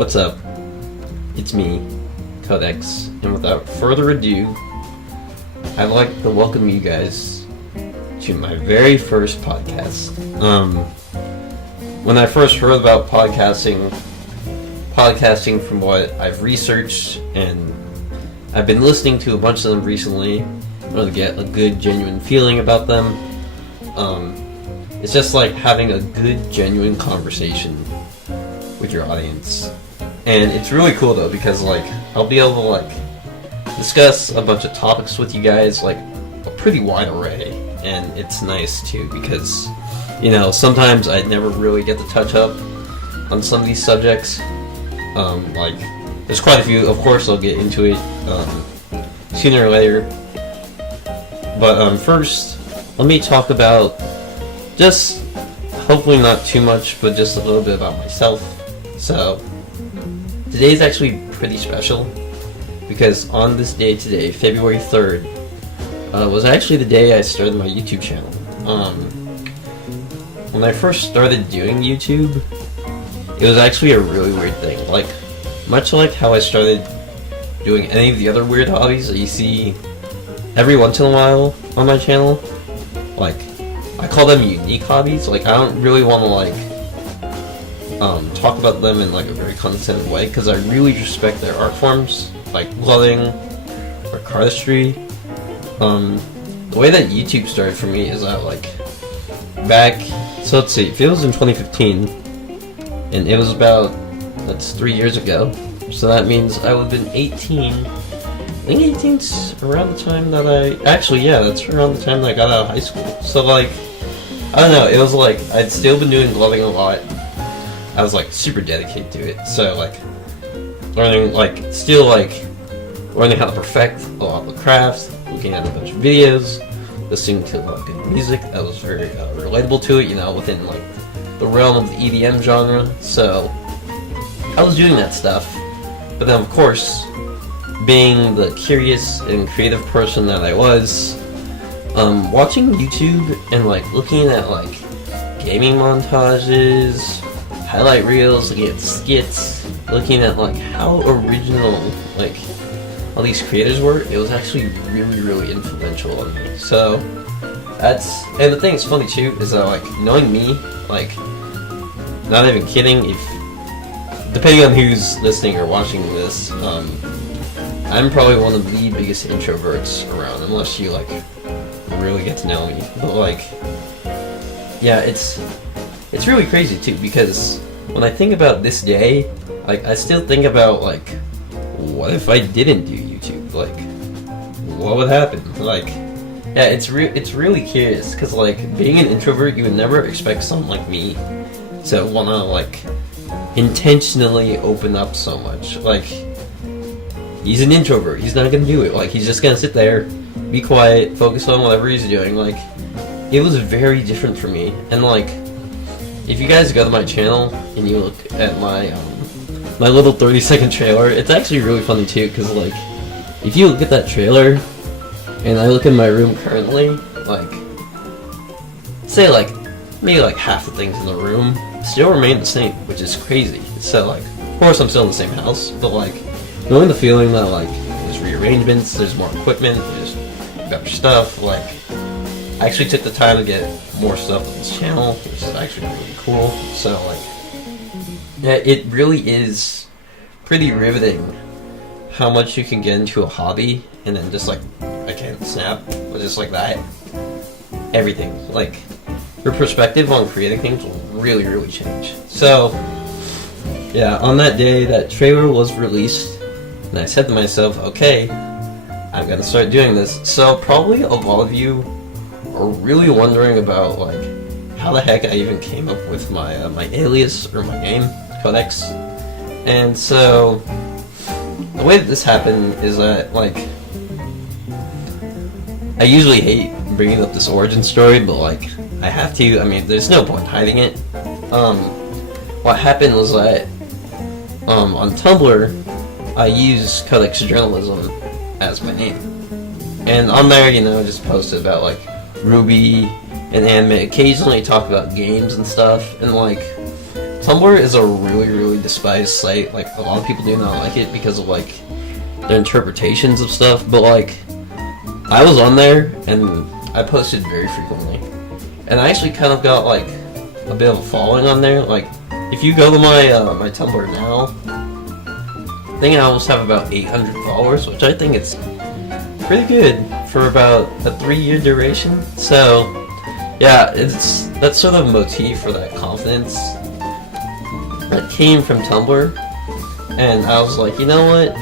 What's up? It's me, Codex, and without further ado, I'd like to welcome you guys to my very first podcast. When I first heard about podcasting from what I've researched, and I've been listening to a bunch of them recently in order to get a good, genuine feeling about them. It's just like having a good, genuine conversation with your audience. And it's really cool though, because like I'll be able to like discuss a bunch of topics with you guys, like a pretty wide array. And it's nice too, because you know, sometimes I never really get to touch up on some of these subjects. Like there's quite a few, of course I'll get into it sooner or later. But first, let me talk about just, hopefully not too much, but just a little bit about myself. So, today's actually pretty special, because on this day today, February 3rd, was actually the day I started my YouTube channel. When I first started doing YouTube, it was actually a really weird thing. Like, much like how I started doing any of the other weird hobbies that you see every once in a while on my channel, like, I call them unique hobbies. Like, I don't really want to like talk about them in like a very condescending way, because I really respect their art forms, like clothing or artistry. The way that YouTube started for me is that like back, so let's see, it was in 2015, and it was about, that's 3 years ago, so that means I would have been 18. I think 18's around the time that that's around the time that I got out of high school. So like, I don't know, it was like, I'd still been doing gloving a lot. I was like super dedicated to it. So like, learning how to perfect a lot of the crafts, looking at a bunch of videos, listening to a lot of good music that was very relatable to it, you know, within like the realm of the EDM genre. So I was doing that stuff. But then of course, being the curious and creative person that I was, watching YouTube and like looking at like gaming montages, highlight reels, looking at skits, looking at like how original like all these creators were, it was actually really, really influential on me. So that's, and the thing that's funny too is that like knowing me, like not even kidding, if depending on who's listening or watching this, I'm probably one of the biggest introverts around, unless you like really get to know me. But like, yeah, it's really crazy too, because when I think about this day, like I still think about like, what if I didn't do YouTube? Like, what would happen? Like, yeah, it's really curious, because like being an introvert, you would never expect someone like me to wanna like intentionally open up so much. Like, he's an introvert, he's not gonna do it. Like, he's just gonna sit there, be quiet, focus on whatever he's doing. Like, it was very different for me. And like, if you guys go to my channel and you look at my my little 30-second trailer, it's actually really funny too, because like, if you look at that trailer and I look in my room currently, like, say like maybe like half the things in the room still remain the same, which is crazy. So like, of course I'm still in the same house, but like, knowing the feeling that like there's rearrangements, there's more equipment, there's better stuff. Like, I actually took the time to get more stuff on this channel, which is actually really cool. So like, yeah, it really is pretty riveting how much you can get into a hobby and then just like, I can't snap, but just like that, everything, like your perspective on creating things will really, really change. So yeah, on that day that trailer was released, and I said to myself, okay, I'm gonna start doing this. So probably a lot of you are really wondering about like how the heck I even came up with my my alias or my name, Codex. And so the way that this happened is that like, I usually hate bringing up this origin story, but like I have to. I mean, there's no point hiding it. What happened was that on Tumblr, I use Codex Journalism as my name, and on there, you know, just posted about like Ruby and anime. Occasionally talk about games and stuff, and like Tumblr is a really despised site. Like, a lot of people do not like it because of, like, their interpretations of stuff, but, like, I was on there, and I posted very frequently. And I actually kind of got, like, a bit of a following on there. Like, if you go to my Tumblr now, I think I almost have about 800 followers, which I think it's pretty good for about a 3-year duration. So, yeah, that's sort of a motif for that confidence that came from Tumblr. And I was like, you know what?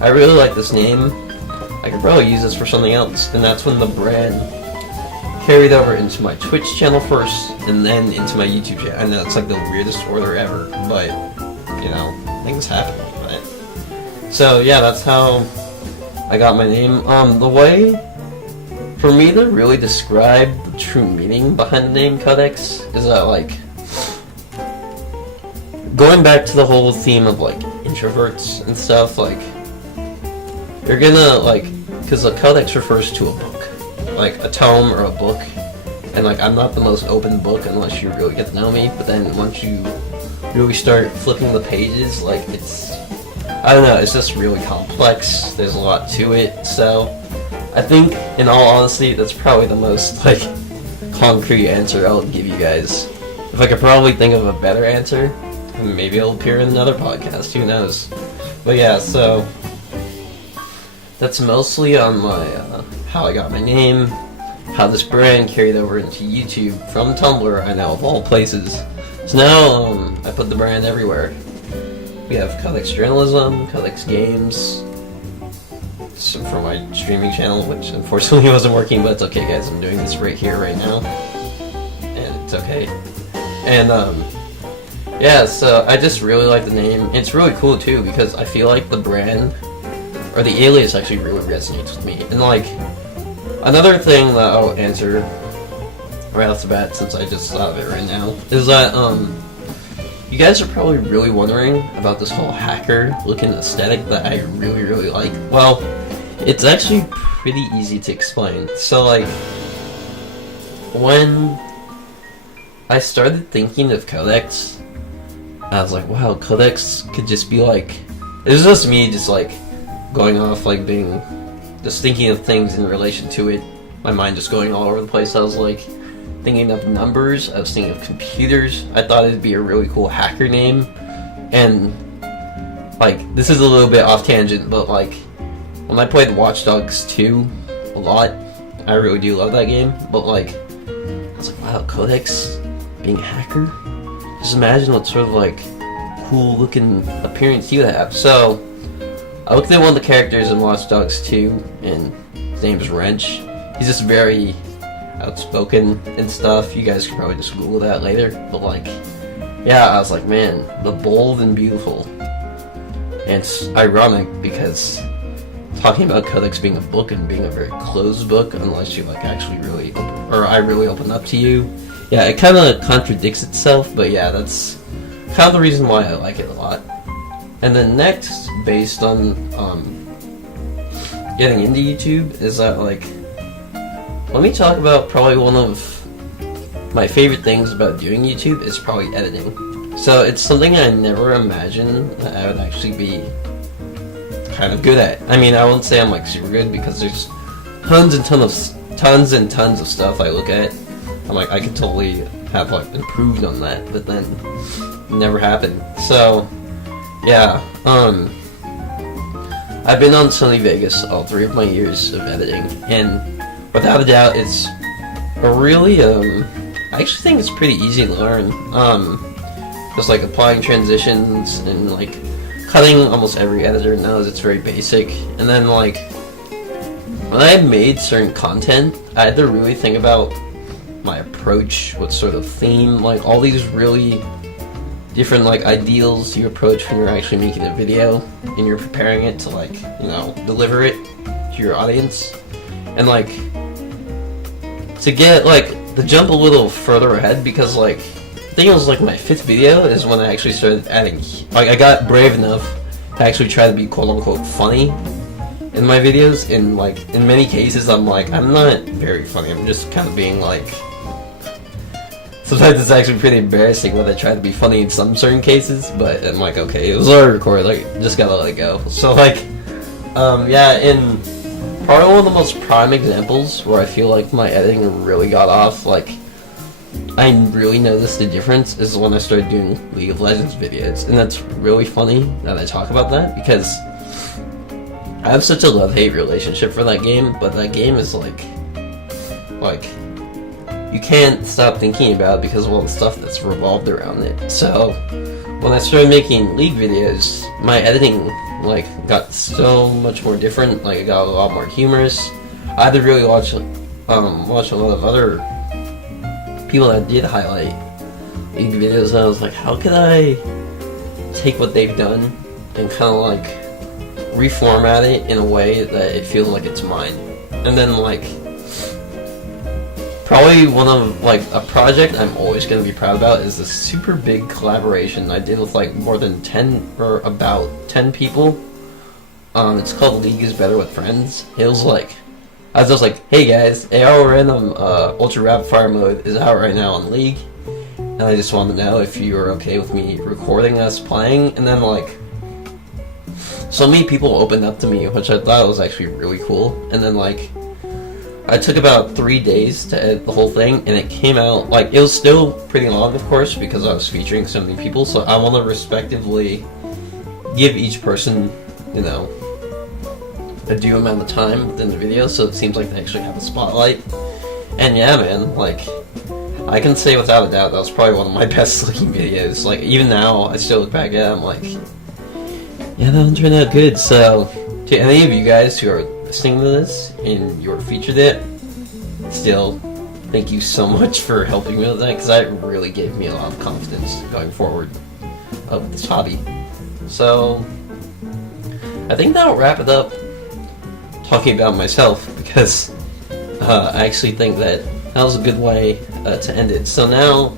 I really like this name. I could probably use this for something else. And that's when the brand carried over into my Twitch channel first, and then into my YouTube channel. I know it's like the weirdest order ever, but, you know, things happen like that. So, yeah, that's how I got my name. The way, for me to really describe the true meaning behind the name Codex, is that, like, going back to the whole theme of, like, introverts and stuff, like, you're gonna, like, because the Codex refers to a book, like a tome or a book, and like I'm not the most open book unless you really get to know me, but then once you really start flipping the pages, like it's, I don't know, it's just really complex, there's a lot to it. So I think, in all honesty, that's probably the most like concrete answer I'll give you guys. If I could probably think of a better answer, maybe it'll appear in another podcast, who knows. But yeah, so that's mostly on my how I got my name, how this brand carried over into YouTube from Tumblr, I know, of all places. So now I put the brand everywhere. We have Codex Journalism, Codex Games, for my streaming channel, which unfortunately wasn't working, but it's okay guys, I'm doing this right here, right now, and it's okay. And yeah, so I just really like the name. It's really cool too, because I feel like the brand, or the alias, actually really resonates with me. And like, another thing that I'll answer right off the bat, since I just thought of it right now, is that you guys are probably really wondering about this whole hacker looking aesthetic that I really like. Well, it's actually pretty easy to explain. So like, when I started thinking of Codex, I was like, wow, Codex could just be like, it was just me just like going off, like being, just thinking of things in relation to it, my mind just going all over the place. I was like thinking of numbers, I was thinking of computers. I thought it'd be a really cool hacker name. And like, this is a little bit off tangent, but like, when I played Watch Dogs 2 a lot, I really do love that game, but like, I was like, wow, Codex being a hacker? Just imagine what sort of like cool looking appearance he would have. So I looked at one of the characters in Watch Dogs 2, and his name is Wrench. He's just very outspoken and stuff. You guys can probably just Google that later. But like, yeah, I was like, man, the bold and beautiful. And it's ironic because talking about Codex being a book and being a very closed book, unless you like actually really I really open up to you. Yeah, it kind of contradicts itself, but yeah, that's kind of the reason why I like it a lot. And then next, based on getting into YouTube, is that like, let me talk about probably one of my favorite things about doing YouTube is probably editing. So it's something I never imagined that I would actually be kind of good at. I mean, I won't say I'm like super good, because there's tons and tons of stuff I look at. I'm like, I could totally have like improved on that, but then it never happened. So yeah, I've been on Sony Vegas all 3 of my years of editing, and without a doubt, it's a really, I actually think it's pretty easy to learn. Just like applying transitions and like cutting, almost every editor knows it's very basic. And then like, when I made certain content, I had to really think about my approach, what sort of theme, like all these really different like ideals you approach when you're actually making a video and you're preparing it to like, you know, deliver it to your audience. And like, to get like, to jump a little further ahead, because like, I think it was like my 5th video is when I actually started adding, like I got brave enough to actually try to be quote unquote funny in my videos, and like in many cases I'm like, I'm not very funny, I'm just kind of being like sometimes it's actually pretty embarrassing when I try to be funny in some certain cases, but I'm like, okay, it was already recorded, like, just gotta let it go. So, like, yeah, in probably one of the most prime examples where I feel like my editing really got off, like, I really noticed the difference is when I started doing League of Legends videos, and that's really funny that I talk about that, because I have such a love-hate relationship for that game, but that game is like, you can't stop thinking about it because of all the stuff that's revolved around it. So, when I started making League videos, my editing, like, got so much more different, like, it got a lot more humorous. I had to really watch a lot of other people that did highlight League videos, and I was like, how could I take what they've done and kind of, like, reformat it in a way that it feels like it's mine? And then, like, probably one of, like, a project I'm always going to be proud about is this super big collaboration I did with, like, more than 10, or about 10 people. It's called League is Better with Friends. It was like, I was just like, hey guys, AR Random Ultra Rapid Fire mode is out right now on League, and I just wanted to know if you were okay with me recording us playing. And then, like, so many people opened up to me, which I thought was actually really cool. And then, like, I took about 3 days to edit the whole thing, and it came out, like, it was still pretty long, of course, because I was featuring so many people, so I want to respectively give each person, you know, a due amount of time within the video, so it seems like they actually have a spotlight. And yeah, man, like, I can say without a doubt that was probably one of my best looking videos. Like, even now, I still look back at it, I'm like, yeah, that one turned out good. So, to any of you guys who are listening to this and you're featured it, still, thank you so much for helping me with that, because that really gave me a lot of confidence going forward of this hobby. So, I think that'll wrap it up talking about myself, because I actually think that was a good way to end it. So now,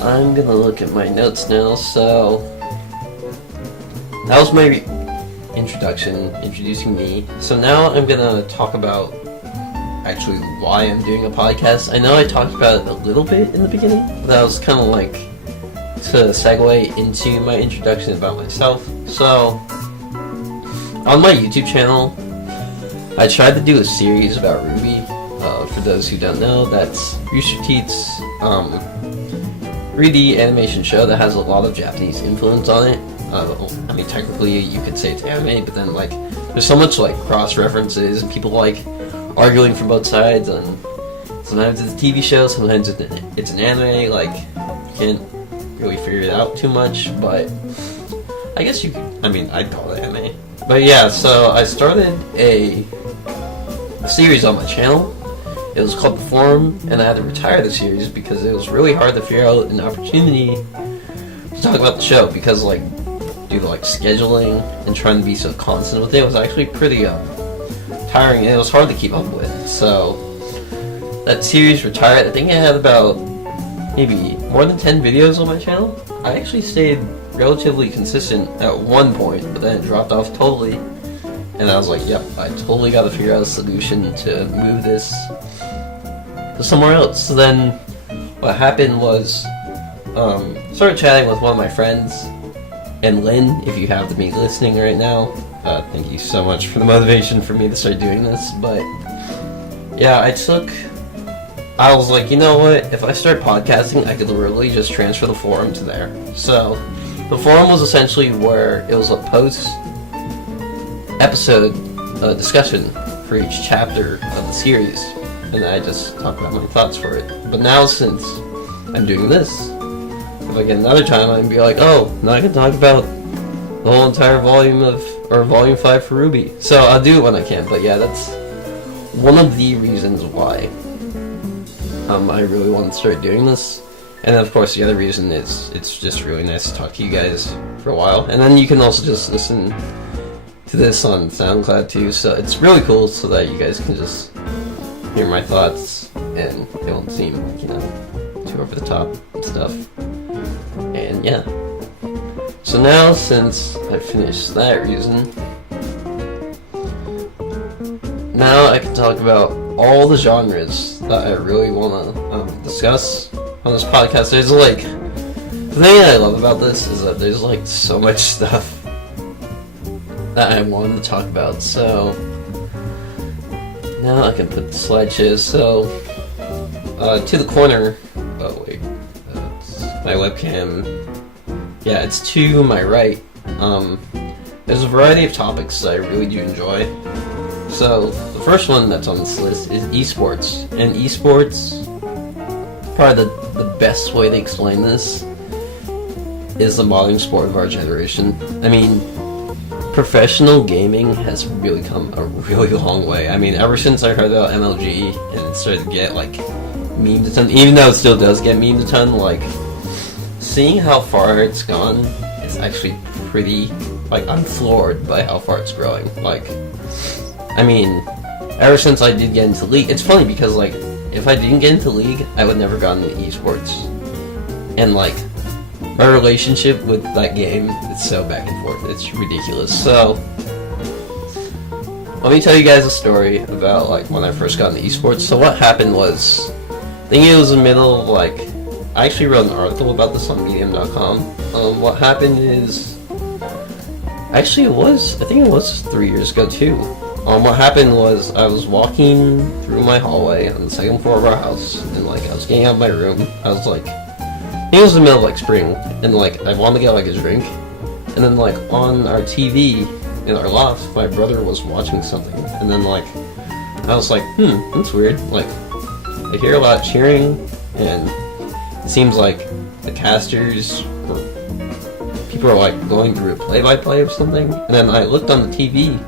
I'm gonna look at my notes now. So, that was my introduction, introducing me. So now I'm gonna talk about actually why I'm doing a podcast. I know I talked about it a little bit in the beginning, but that was kind of like to segue into my introduction about myself. So, on my YouTube channel, I tried to do a series about Ruby. For those who don't know, that's Rooster Teeth's 3D animation show that has a lot of Japanese influence on it. I mean, technically you could say it's anime, but then, like, there's so much, like, cross-references, and people, like, arguing from both sides, and sometimes it's a TV show, sometimes it's an anime. Like, you can't really figure it out too much, but I guess you could, I mean, I'd call it anime. But yeah, so I started a series on my channel. It was called The Forum, and I had to retire the series because it was really hard to figure out an opportunity to talk about the show, because, like, due to, like, scheduling and trying to be so constant with it, was actually pretty tiring, and it was hard to keep up with. So that series retired. I think I had about maybe more than 10 videos on my channel. I actually stayed relatively consistent at one point, but then it dropped off totally, and I was like, yep, I totally got to figure out a solution to move this to somewhere else. So then what happened was, started chatting with one of my friends, and Lynn, if you happen to be listening right now, thank you so much for the motivation for me to start doing this. But yeah, I was like, you know what, if I start podcasting, I could literally just transfer the forum to there. So the forum was essentially where it was a post-episode discussion for each chapter of the series, and I just talk about my thoughts for it. But now, since I'm doing this, if I get another time, I can be like, oh, now I can talk about the whole entire volume Volume 5 for Ruby. So I'll do it when I can, but yeah, that's one of the reasons why I really want to start doing this. And then, of course, the other reason is it's just really nice to talk to you guys for a while. And then you can also just listen to this on SoundCloud too, so it's really cool, so that you guys can just hear my thoughts and it won't seem like, you know, too over the top and stuff. And yeah. So now, since I finished that reason, now I can talk about all the genres that I really want to discuss. on this podcast. There's like, the thing I love about this is that there's like so much stuff that I wanted to talk about. So now I can put the slideshows. So to the corner. Oh wait, that's my webcam. Yeah, it's to my right. There's a variety of topics that I really do enjoy. So the first one that's on this list is esports, and esports, probably the best way to explain this is the modern sport of our generation. I mean, professional gaming has really come a really long way. I mean, ever since I heard about MLG and it started to get like memed a ton, even though it still does get memed a ton, like seeing how far it's gone is actually pretty, like, I'm floored by how far it's growing. Like, I mean, ever since I did get into League, it's funny because, like, if I didn't get into League, I would never gotten into esports. And, like, my relationship with that game, it's so back and forth, it's ridiculous. So, let me tell you guys a story about, like, when I first got into esports. So what happened was, I think it was the middle of, like, I actually wrote an article about this on medium.com. What happened is, actually I think it was 3 years ago too. What happened was I was walking through my hallway on the second floor of our house, and like I was getting out of my room. I was like, I think it was the middle of like spring, and like I wanted to get like a drink, and then like on our TV in our loft, my brother was watching something, and then like I was like, that's weird. Like I hear a lot of cheering, and it seems like the casters or people are like going through a play-by-play of something. And then I looked on the TV,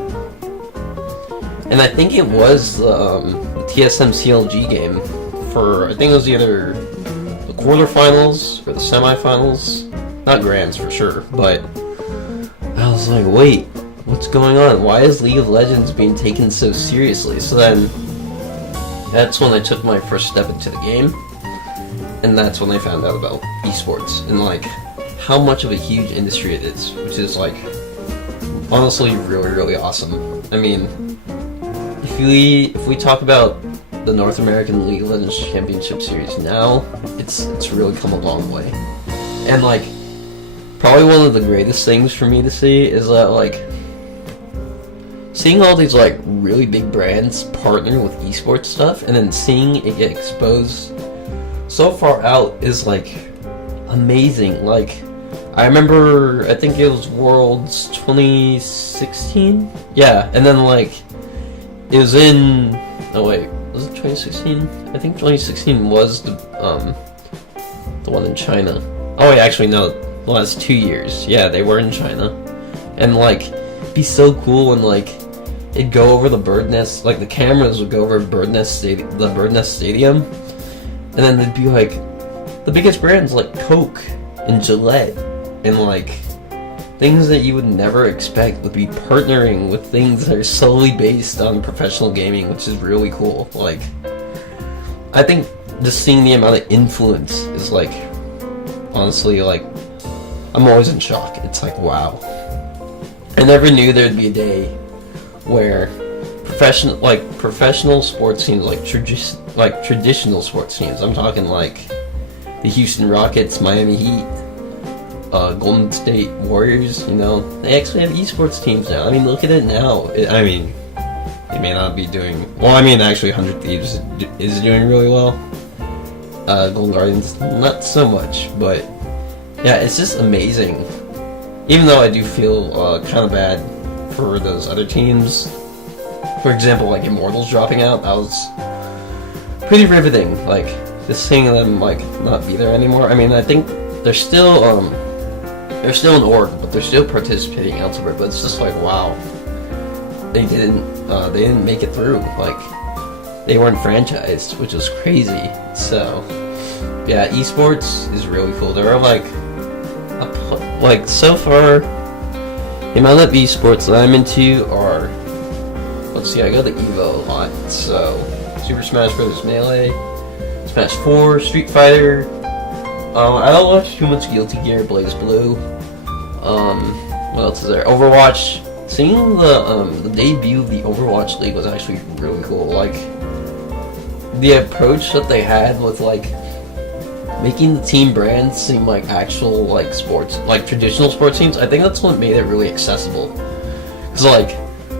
and I think it was the TSM CLG game for, I think it was either the quarterfinals or the semifinals, not grands for sure, but I was like, wait, what's going on? Why is League of Legends being taken so seriously? So then that's when I took my first step into the game. And that's when I found out about esports and like how much of a huge industry it is, which is like honestly really, really awesome. I mean, if we talk about the North American League of Legends Championship Series now, it's really come a long way. And like probably one of the greatest things for me to see is that like seeing all these like really big brands partner with esports stuff and then seeing it get exposed so far out is like amazing. Like I remember, I think it was Worlds 2016. Yeah, and then like it was in. Oh wait, was it 2016? I think 2016 was the one in China. Oh wait, actually no, the last 2 years. Yeah, they were in China, and like it'd be so cool when like it'd go over the bird nest. Like the cameras would go over the bird nest stadium. And then they'd be like, the biggest brands like Coke and Gillette and like things that you would never expect would be partnering with things that are solely based on professional gaming, which is really cool. Like, I think just seeing the amount of influence is like, honestly, like, I'm always in shock. It's like, wow. I never knew there'd be a day where professional sports teams, like traditional sports teams. I'm talking like the Houston Rockets, Miami Heat, Golden State Warriors. You know, they actually have esports teams now. I mean, look at it now. I mean, they may not be doing well. I mean, actually, 100 Thieves is doing really well. Golden Guardians, not so much, but yeah, it's just amazing. Even though I do feel kind of bad for those other teams. For example, like Immortals dropping out, that was pretty riveting. Like just seeing them like not be there anymore. I mean, I think they're still an org, but they're still participating elsewhere. But it's just like, wow, they didn't make it through. Like they weren't franchised, which is crazy. So yeah, esports is really cool. There are like so far, the amount of esports that I'm into are. Let's see, I go to EVO a lot, so Super Smash Bros. Melee, Smash 4, Street Fighter. I don't watch too much Guilty Gear, Blaze Blue. What else is there? Overwatch. Seeing the debut of the Overwatch League was actually really cool. Like the approach that they had with like making the team brands seem like actual like sports, like traditional sports teams. I think that's what made it really accessible. Cause like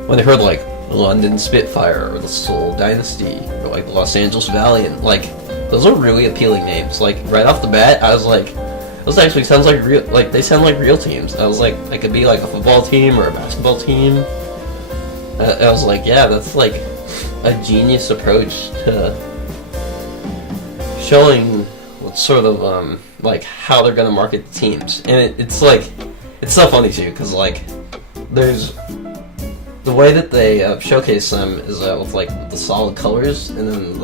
when I heard like London Spitfire or the Seoul Dynasty or like the Los Angeles Valiant, like those are really appealing names. Like right off the bat, I was like, those actually sounds like real. Like they sound like real teams. I was like, I could be like a football team or a basketball team. I was like, yeah, that's like a genius approach to showing what sort of like how they're gonna market the teams, and it's like it's so funny too because like there's the way that they showcase them is with like the solid colors and then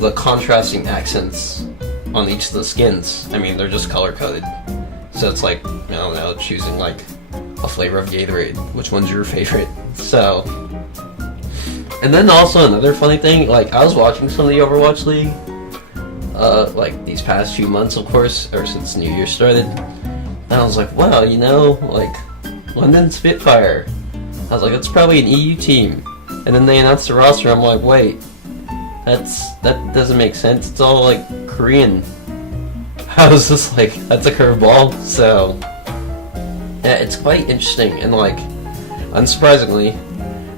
the contrasting accents on each of the skins. I mean, they're just color coded, so it's like, I don't know, choosing like a flavor of Gatorade, which one's your favorite. So, and then also another funny thing, like I was watching some of the Overwatch League like these past few months, of course, ever since New Year started, and I was like, wow, you know, like London Spitfire, I was like, that's probably an EU team. And then they announced the roster, I'm like, wait, that doesn't make sense, it's all like Korean. I was just like, that's a curveball. So yeah, it's quite interesting, and like unsurprisingly,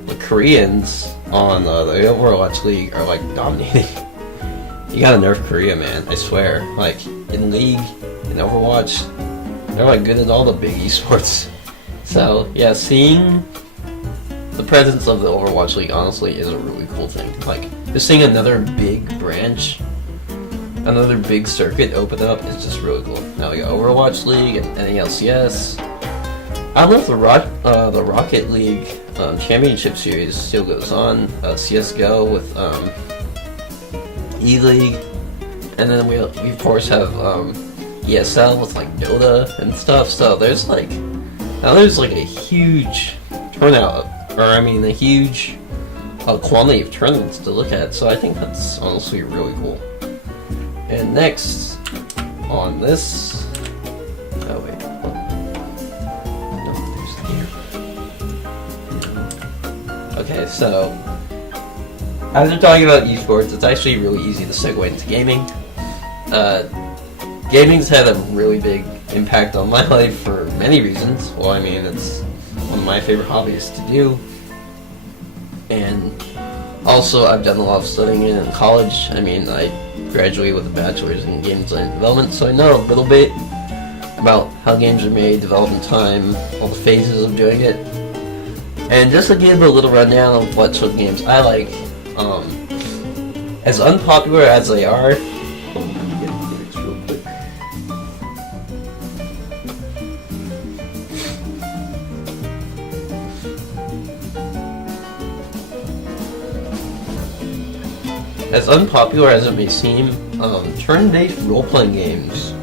the Koreans on the Overwatch League are like dominating. You gotta nerf Korea, man, I swear. Like in League, in Overwatch, they're like good at all the big esports. So yeah, seeing the presence of the Overwatch League honestly is a really cool thing. Like just seeing another big branch, another big circuit open up is just really cool. Now we got Overwatch League and NALCS. I don't know if the Rocket League Championship Series still goes on. CS:GO with E-League, and then we of course have ESL with like Dota and stuff. So there's like a huge turnout, or I mean a huge quantity of tournaments to look at. So I think that's honestly really cool. And next on this, oh wait, no, there's here. Okay, so as we're talking about esports, it's actually really easy to segue into gaming. Gaming's had a really big impact on my life for many reasons. Well, I mean, it's one of my favorite hobbies to do, and also I've done a lot of studying in college. I mean, I graduated with a bachelor's in game design and development, so I know a little bit about how games are made, development time, all the phases of doing it. And just to give a little rundown of what sort of games I like, as unpopular as they are, as unpopular as it may seem, turn-based role-playing games,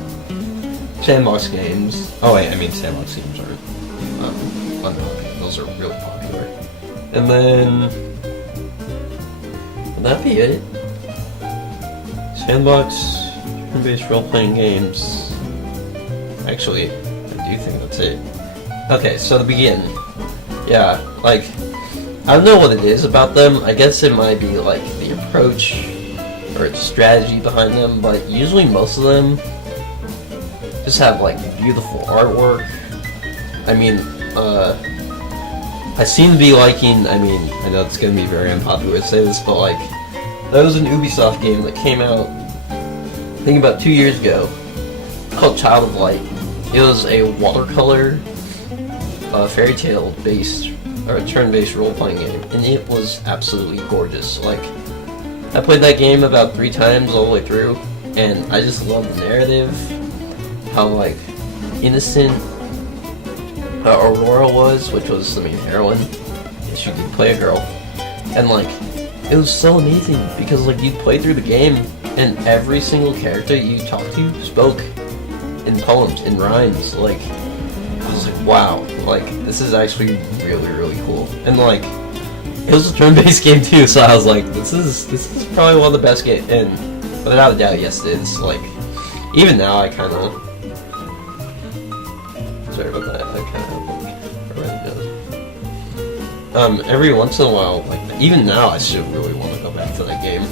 sandbox games. Oh wait, I mean sandbox games aren't unpopular. Those are really popular. And then would that be it? Sandbox, turn-based role-playing games. Actually, I do think that's it. Okay, so to begin, yeah, like, I don't know what it is about them. I guess it might be like the approach or the strategy behind them, but usually most of them just have like beautiful artwork. I mean, I seem to be liking, I mean, I know it's gonna be very unpopular to say this, but like, there was an Ubisoft game that came out, I think about 2 years ago, called Child of Light. It was a watercolor, fairy tale based, or a turn-based role-playing game, and it was absolutely gorgeous. Like, I played that game about 3 times all the way through, and I just love the narrative, how like innocent Aurora was, which was the main heroine. And she could play a girl, and like it was so amazing because like you'd play through the game, and every single character you talked to spoke in poems, in rhymes. Like, I was like, wow, like this is actually really, really cool. And like, it was a turn-based game too, so I was like, this is probably one of the best games. And without a doubt, yes, it is. Like, even now, I kind of, sorry about that. I kind of already know. Every once in a while, like even now, I still really want to go back to that game.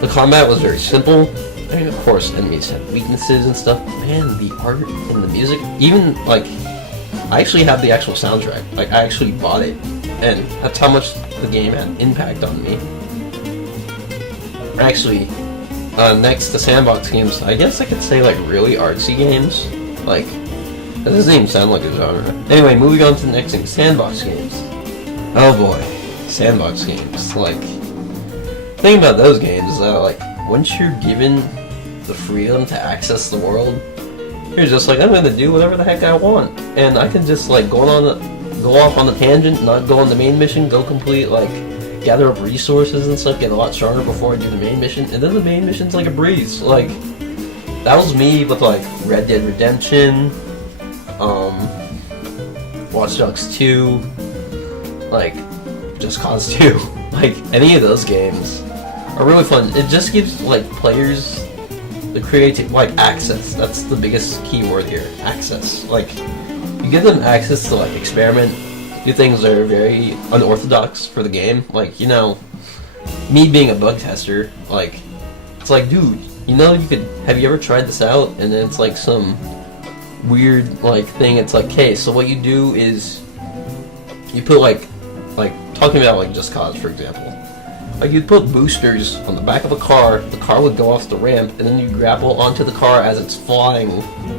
The combat was very simple. I mean, of course, enemies have weaknesses and stuff. Man, the art and the music, even like, I actually have the actual soundtrack. Like, I actually bought it, and that's how much the game had an impact on me. Actually, next to sandbox games, I guess I could say like really artsy games. Like, that doesn't even sound like a genre. Anyway, moving on to the next thing, sandbox games. Oh boy, sandbox games. Like, the thing about those games is that, like, once you're given the freedom to access the world, you're just like, I'm gonna do whatever the heck I want, and I can just like go off on the tangent, not go on the main mission, go complete like gather up resources and stuff, get a lot stronger before I do the main mission, and then the main mission's like a breeze. Like, that was me with like Red Dead Redemption, Watch Dogs 2, like Just Cause 2, like any of those games are really fun. It just gives like players the creative, like, access. That's the biggest key word here, access. Like, you give them access to like experiment, do things that are very unorthodox for the game. Like, you know, me being a bug tester, like, it's like, dude, you know, have you ever tried this out? And then it's like some weird like thing. It's like, okay, so what you do is you put like talking about like Just Cause, for example. Like, you'd put boosters on the back of a car, the car would go off the ramp, and then you grapple onto the car as it's flying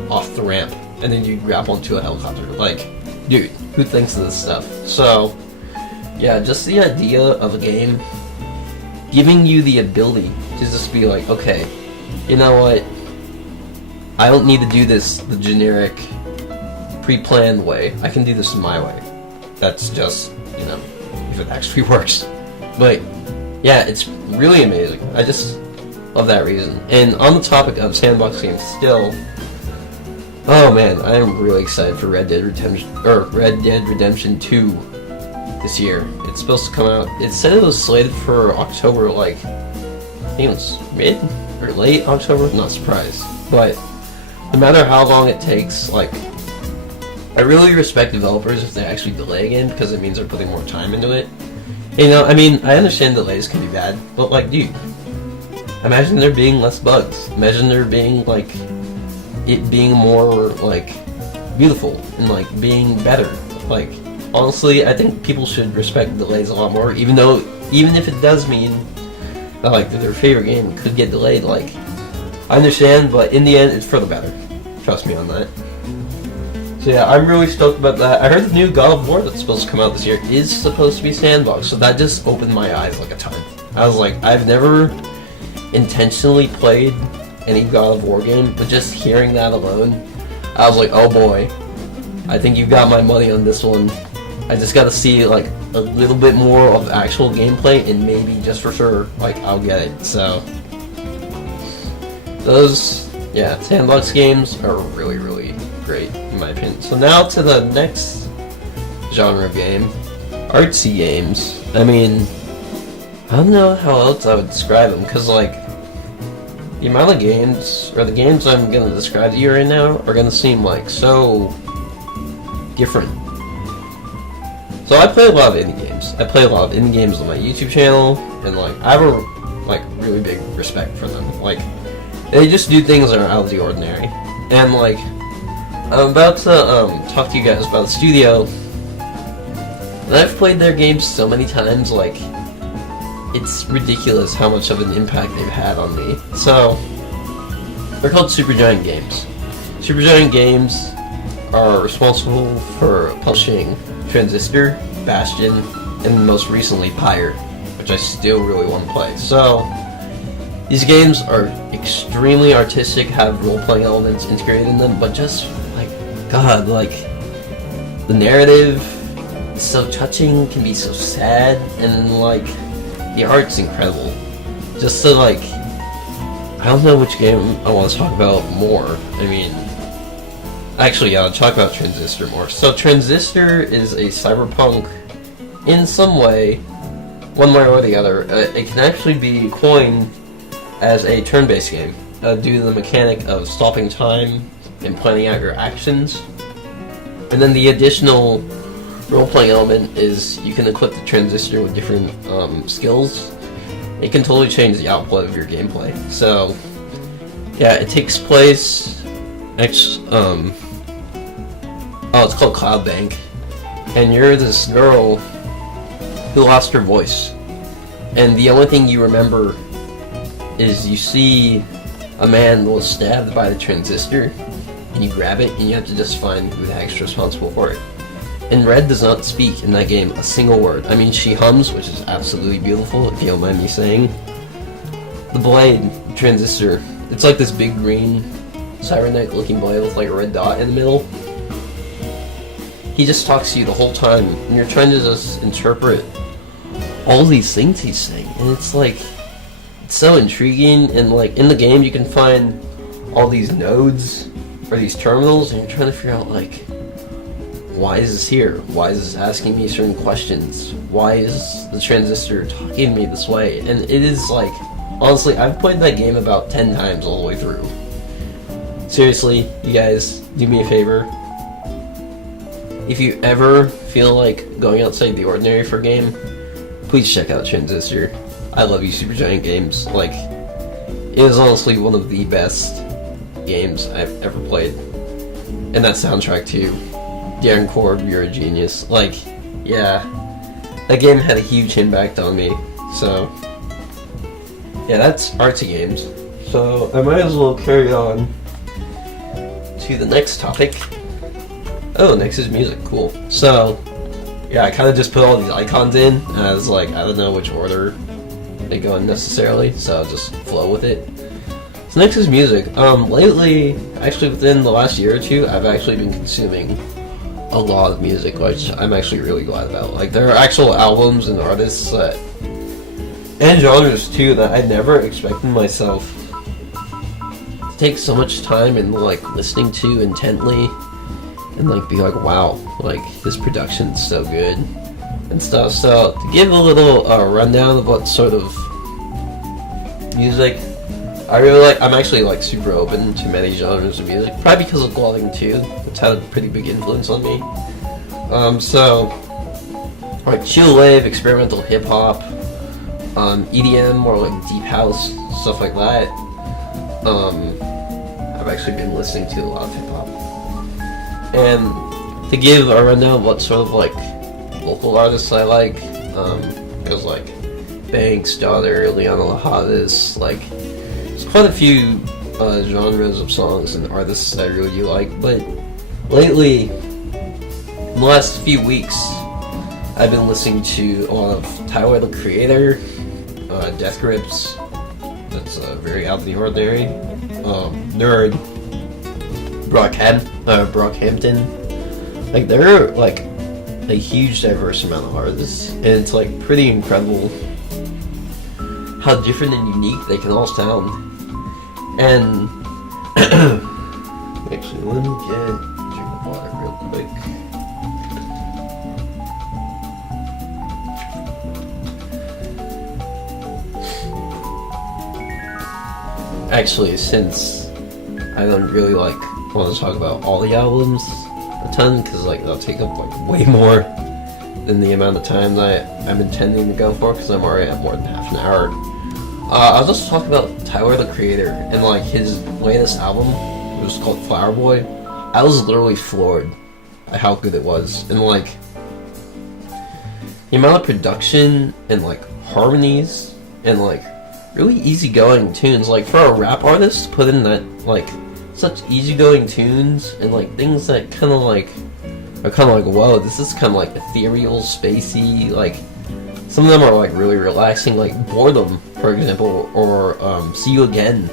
off the ramp, and then you grapple onto a helicopter. Like, dude, who thinks of this stuff? So, yeah, just the idea of a game giving you the ability to just be like, okay, you know what, I don't need to do this the generic, pre-planned way. I can do this my way. That's just, you know, if it actually works. But yeah, it's really amazing. I just love that reason. And on the topic of sandbox games still, oh man, I am really excited for Red Dead Redemption 2 this year. It's supposed to come out. It said it was slated for October, like, I think it was mid or late October, not surprised. But no matter how long it takes, like, I really respect developers if they actually delay a game, because it means they're putting more time into it. You know, I mean, I understand delays can be bad, but like, dude, imagine there being less bugs. Imagine there being, like, it being more, like, beautiful and, like, being better. Like, honestly, I think people should respect delays a lot more, even if it does mean that, like, their favorite game could get delayed. Like, I understand, but in the end, it's for the better. Trust me on that. So yeah, I'm really stoked about that. I heard the new God of War that's supposed to come out this year is supposed to be sandbox, so that just opened my eyes like a ton. I was like, I've never intentionally played any God of War game, but just hearing that alone, I was like, oh boy, I think you got my money on this one. I just gotta see like a little bit more of actual gameplay, and maybe just for sure, like, I'll get it. So those, yeah, sandbox games are really, really great in my opinion. So now to the next genre of game, artsy games. I mean, I don't know how else I would describe them, because like, the amount of games, or the games I'm gonna describe to you right now, are gonna seem like so different. So I play a lot of indie games. I play a lot of indie games on my YouTube channel, and like, I have a like really big respect for them. Like, they just do things that are out of the ordinary. And like, I'm about to talk to you guys about the studio. And I've played their games so many times, like, it's ridiculous how much of an impact they've had on me. So, they're called Supergiant Games. Supergiant Games are responsible for publishing Transistor, Bastion, and most recently Pyre, which I still really want to play. So, these games are extremely artistic, have role-playing elements integrated in them, but just, like, God, like, the narrative is so touching, can be so sad, and, like, the art's incredible. Just to, like, I don't know which game I want to talk about more. I mean, actually, yeah, I'll talk about Transistor more. So, Transistor is a cyberpunk, in some way, one way or the other. It can actually be coined as a turn-based game, due to the mechanic of stopping time and planning out your actions. And then the additional role-playing element is you can equip the Transistor with different skills. It can totally change the output of your gameplay. So, Yeah, it takes place oh, it's called Cloud Bank, and you're this girl who lost her voice, and the only thing you remember is you see a man that was stabbed by the transistor, and you grab it, and you have to just find who the heck's responsible for it. And Red does not speak in that game a single word. I mean, she hums, which is absolutely beautiful, if you don't mind me saying. The blade, transistor, it's like this big green Cybernetic looking blade with like a red dot in the middle. He just talks to you the whole time, and you're trying to just interpret all these things he's saying, and it's like, it's so intriguing. And like in the game you can find all these nodes or these terminals, and you're trying to figure out like, why is this here? Why is this asking me certain questions? Why is the transistor talking to me this way? And it is like, honestly, I've played that game about 10 times all the way through. Seriously, you guys, do me a favor. If you ever feel like going outside the ordinary for a game, please check out Transistor. I love you, Supergiant Games. Like, it is honestly one of the best games I've ever played. And that soundtrack too. Darren Korb, you're a genius. Like, yeah, that game had a huge impact on me. So, yeah, that's artsy games. So, I might as well carry on to the next topic. Oh, next is music. Cool. So, yeah, I kind of just put all these icons in as, like, I don't know which order they go in necessarily, so I'll just flow with it. So next is music. Lately, actually within the last year or two, I've actually been consuming a lot of music, which I'm actually really glad about. Like, there are actual albums and artists that, and genres too, that I never expected myself to take so much time and, like, listening to intently. And like be like, wow, like this production's so good and stuff. So to give a little rundown of what sort of music I really like, I'm actually like super open to many genres of music, probably because of Glotting 2, which had a pretty big influence on me. So like chill wave, experimental hip hop, EDM, more like deep house, stuff like that. I've actually been listening to a lot of hip hop. And to give a rundown of what sort of like local artists I like, there's like Banks, Daughter, Liana Lahadas, like there's quite a few genres of songs and artists that I really do like. But lately, in the last few weeks, I've been listening to a lot of Tyler the Creator, Death Grips, that's very out of the ordinary, Nerd, Brockhampton. Like, there are like a huge diverse amount of artists, and it's like pretty incredible how different and unique they can all sound. And actually, let me get a drink of water real quick. Actually, since I don't really like want to talk about all the albums a ton, because like they'll take up like way more than the amount of time that I'm intending to go for, because I'm already at more than half an hour. I'll just talk about Tyler the Creator and like his latest album. It was called Flower Boy. I was literally floored at how good it was, and like the amount of production and like harmonies and like really easygoing tunes. Like for a rap artist, put in that like such easygoing tunes and like things that kind of like are kind of like, whoa, this is kind of like ethereal, spacey. Like some of them are like really relaxing, like Boredom, for example, or See You Again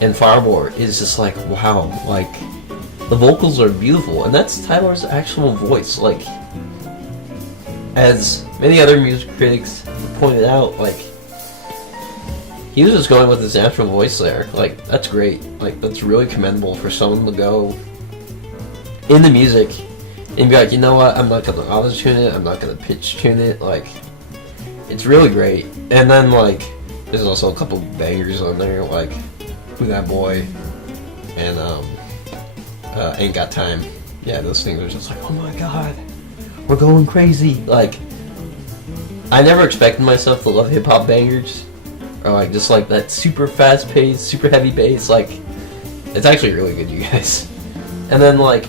and Fireboard is just like, wow, like the vocals are beautiful, and that's Tyler's actual voice. Like, as many other music critics pointed out, like he was just going with his natural voice there. Like, that's great. Like, that's really commendable for someone to go in the music and be like, you know what, I'm not gonna auto-tune it, I'm not gonna pitch-tune it. Like, it's really great. And then, like, there's also a couple bangers on there, like Who That Boy and Ain't Got Time. Yeah, those things are just like, oh my god, we're going crazy. Like, I never expected myself to love hip-hop bangers, or like just like that super fast paced, super heavy bass. Like, it's actually really good, you guys. And then like,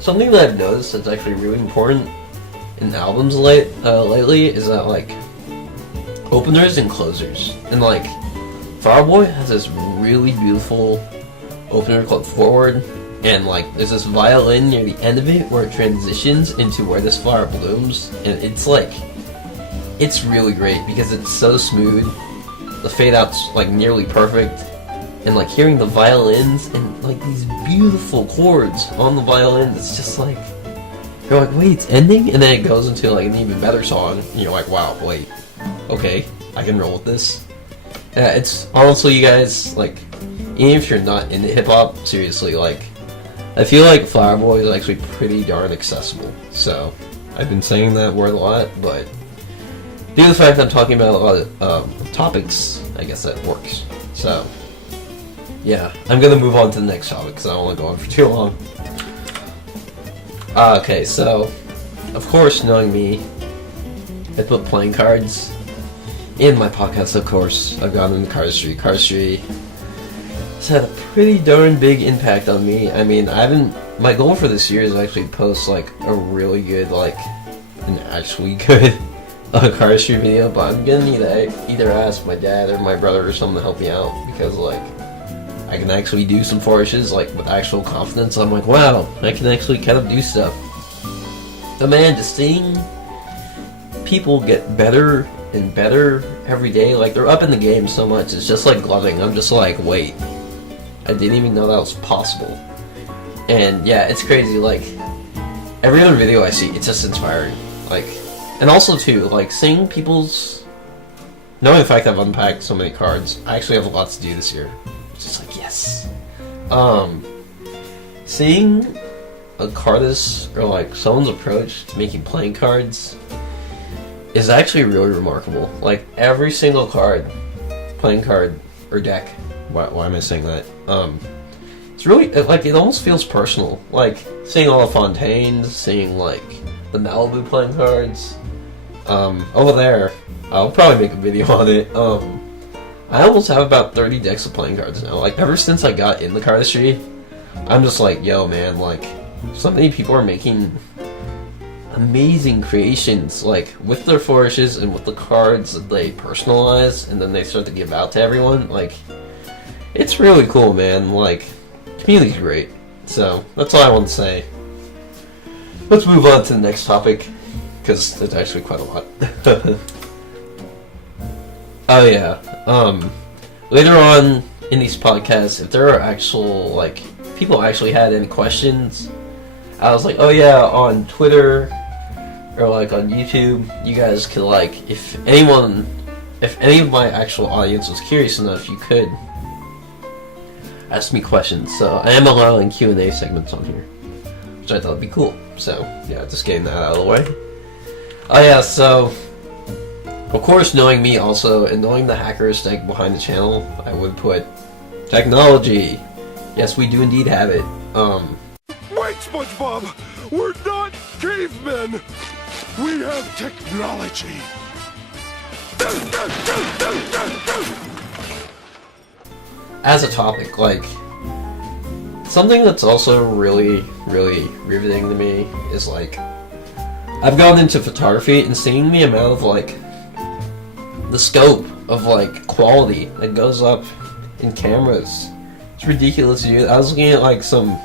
something that I've noticed that's actually really important in albums lately is that like openers and closers. And like, Firefly has this really beautiful opener called Forward, and like there's this violin near the end of it where it transitions into where this flower blooms, and it's like, it's really great because it's so smooth. The fade out's like nearly perfect, and like hearing the violins and like these beautiful chords on the violin, it's just like, you're like, wait, it's ending? And then it goes into like an even better song, and you're like, wow, wait, okay, I can roll with this. It's honestly, you guys, like, even if you're not into hip-hop, seriously, like, I feel like Flower Boy is actually pretty darn accessible. So, I've been saying that word a lot, but due to the fact that I'm talking about a lot of topics, I guess that works. So, yeah, I'm gonna move on to the next topic because I don't want to go on for too long. Okay, so, of course, knowing me, I put playing cards in my podcast, of course. I've gotten into cardistry. Cardistry has had a pretty darn big impact on me. I mean, my goal for this year is to actually post, like, a really good, like, an actually good cardistry video, but I'm gonna need to either ask my dad or my brother or someone to help me out, because, like, I can actually do some flourishes, like, with actual confidence. I'm like, wow, I can actually kind of do stuff. But man, just seeing people get better and better every day, like, they're up in the game so much, it's just like gloving. I'm just like, wait, I didn't even know that was possible. And yeah, it's crazy, like, every other video I see, it's just inspiring. Like, and also too, like, seeing people's, knowing the fact that I've unpacked so many cards, I actually have a lot to do this year. It's just like, yes. Seeing a cardist, or like someone's approach to making playing cards is actually really remarkable. Like, every single card, playing card, or deck, why am I saying that? It's really, like, it almost feels personal. Like, seeing all the Fontaines, seeing, like, the Malibu playing cards, over there, I'll probably make a video on it. I almost have about 30 decks of playing cards now. Like, ever since I got in the cardistry, I'm just like, yo, man, like, so many people are making amazing creations, like, with their flourishes and with the cards that they personalize and then they start to give out to everyone. Like, it's really cool, man. Like, community's great. So, that's all I want to say. Let's move on to the next topic, because there's actually quite a lot. Oh yeah, later on in these podcasts, if there are actual, like, people actually had any questions, I was like, oh yeah, on Twitter, or like on YouTube, you guys could, like, if any of my actual audience was curious enough, you could ask me questions. So I am allowing Q&A segments on here, which I thought would be cool. So yeah, just getting that out of the way. Oh yeah, so of course, knowing me also, and knowing the hacker aesthetic behind the channel, I would put technology. Yes, we do indeed have it. Wait, SpongeBob! We're not cavemen! We have technology! As a topic, like, something that's also really, really riveting to me is, like, I've gone into photography and seeing the amount of, like, the scope of, like, quality that goes up in cameras. It's ridiculous, dude. I was looking at, like, some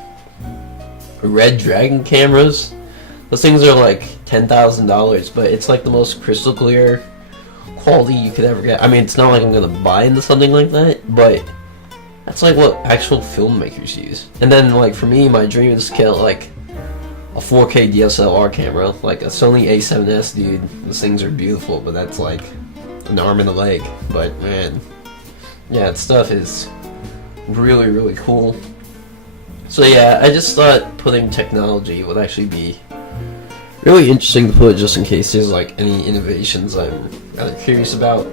Red Dragon cameras. Those things are like $10,000, but it's like the most crystal clear quality you could ever get. I mean, it's not like I'm gonna buy into something like that, but that's like what actual filmmakers use. And then, like, for me, my dream is to get, like, a 4K DSLR camera, like a Sony A7S, dude. Those things are beautiful, but that's like an arm and a leg. But man, yeah, that stuff is really, really cool. So yeah, I just thought putting technology would actually be really interesting to put, just in case there's, like, any innovations I'm rather curious about.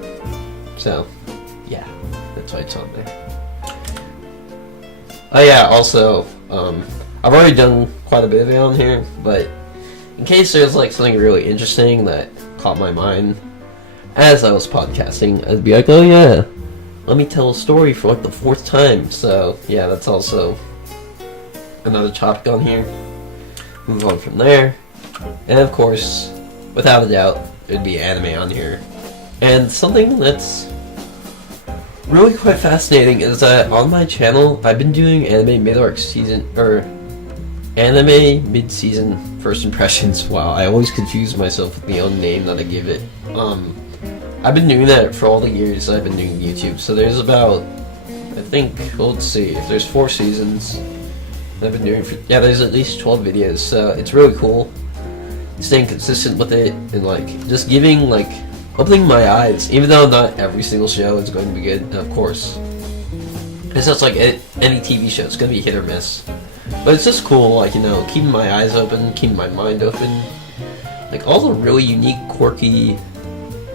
So yeah, that's why it's on there. Oh yeah, also, I've already done quite a bit of it on here, but in case there's, like, something really interesting that caught my mind, as I was podcasting, I'd be like, oh yeah, let me tell a story for like the 4th time. So yeah, that's also another topic on here. Move on from there. And of course, without a doubt, it'd be anime on here. And something that's really quite fascinating is that on my channel, I've been doing anime mid-arc season, or anime mid-season first impressions. Wow, I always confuse myself with the own name that I give it. I've been doing that for all the years I've been doing YouTube. So there's about, I think, well, let's see, if there's 4 seasons I've been doing, yeah, there's at least 12 videos. So it's really cool staying consistent with it and like just giving like opening my eyes, even though not every single show is going to be good. And of course, it's just like any TV show, it's going to be hit or miss. But it's just cool, like, you know, keeping my eyes open, keeping my mind open. Like, all the really unique, quirky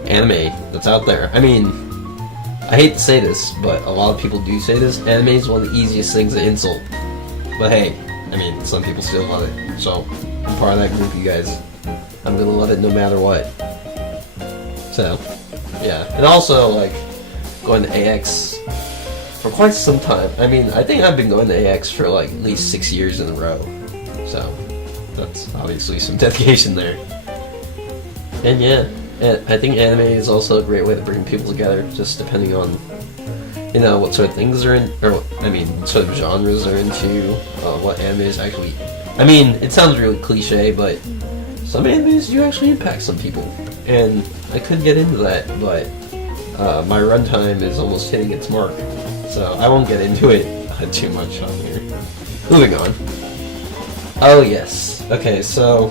anime that's out there. I mean, I hate to say this, but a lot of people do say this. Anime is one of the easiest things to insult. But hey, I mean, some people still love it. So, I'm part of that group, you guys. I'm gonna love it no matter what. So, yeah. And also, like, going to AX for quite some time. I mean, I think I've been going to AX for like at least 6 years in a row. So, that's obviously some dedication there. And yeah, I think anime is also a great way to bring people together, just depending on, you know, what sort of things they're in, or, I mean, what sort of genres they're into, what animes actually... I mean, it sounds really cliche, but some animes do actually impact some people. And I could get into that, but my runtime is almost hitting its mark. So I won't get into it too much on here. Moving on. Oh yes. Okay, so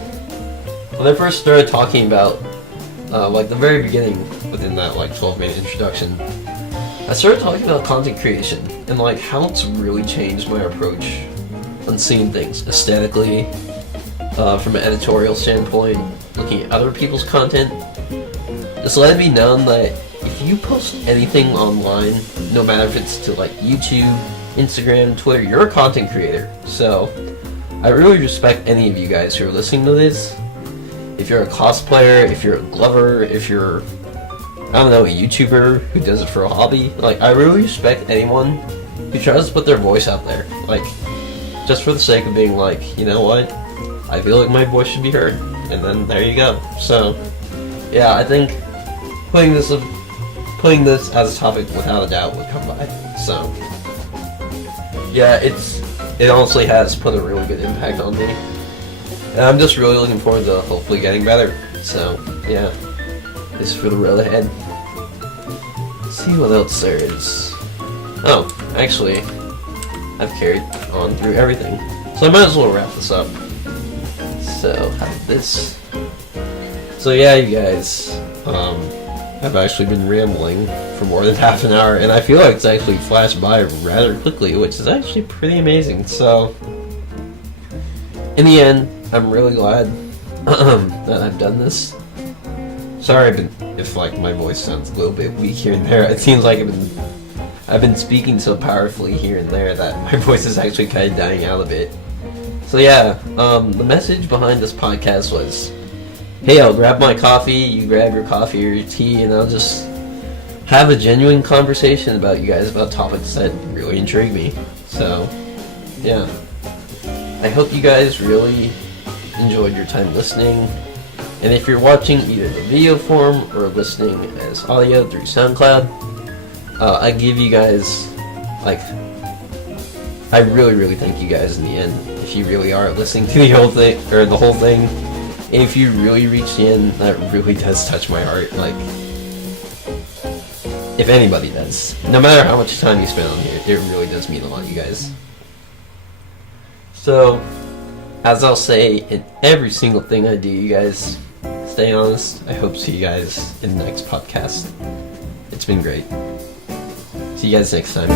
when I first started talking about like the very beginning within that like 12-minute introduction, I started talking about content creation and like how it's really changed my approach on seeing things aesthetically, from an editorial standpoint, looking at other people's content. Just let it be known that if you post anything online, no matter if it's to like YouTube, Instagram, Twitter, you're a content creator. So I really respect any of you guys who are listening to this. If you're a cosplayer, if you're a glover, if you're, I don't know, a YouTuber who does it for a hobby, like, I really respect anyone who tries to put their voice out there, like, just for the sake of being like, you know what, I feel like my voice should be heard, and then there you go. So yeah, I think putting this as a topic without a doubt would come by. So yeah, it honestly has put a really good impact on me, and I'm just really looking forward to hopefully getting better. So yeah, this is for the road ahead. Let's see what else there is. Oh, actually, I've carried on through everything, so I might as well wrap this up. So have this. So yeah, you guys, I've actually been rambling for more than half an hour, and I feel like it's actually flashed by rather quickly, which is actually pretty amazing. So, in the end, I'm really glad that I've done this. Sorry if like my voice sounds a little bit weak here and there. It seems like I've been speaking so powerfully here and there that my voice is actually kind of dying out a bit. So yeah, the message behind this podcast was, hey, I'll grab my coffee, you grab your coffee or your tea, and I'll just have a genuine conversation about you guys, about topics that really intrigue me. So, yeah. I hope you guys really enjoyed your time listening. And if you're watching either the video form or listening as audio through SoundCloud, I give you guys, like, I really thank you guys in the end. If you really are listening to the whole thing, or the whole thing, and if you really reach the end, that really does touch my heart. Like, if anybody does, no matter how much time you spend on here, it really does mean a lot, you guys. So, as I'll say in every single thing I do, you guys, stay honest. I hope to see you guys in the next podcast. It's been great. See you guys next time.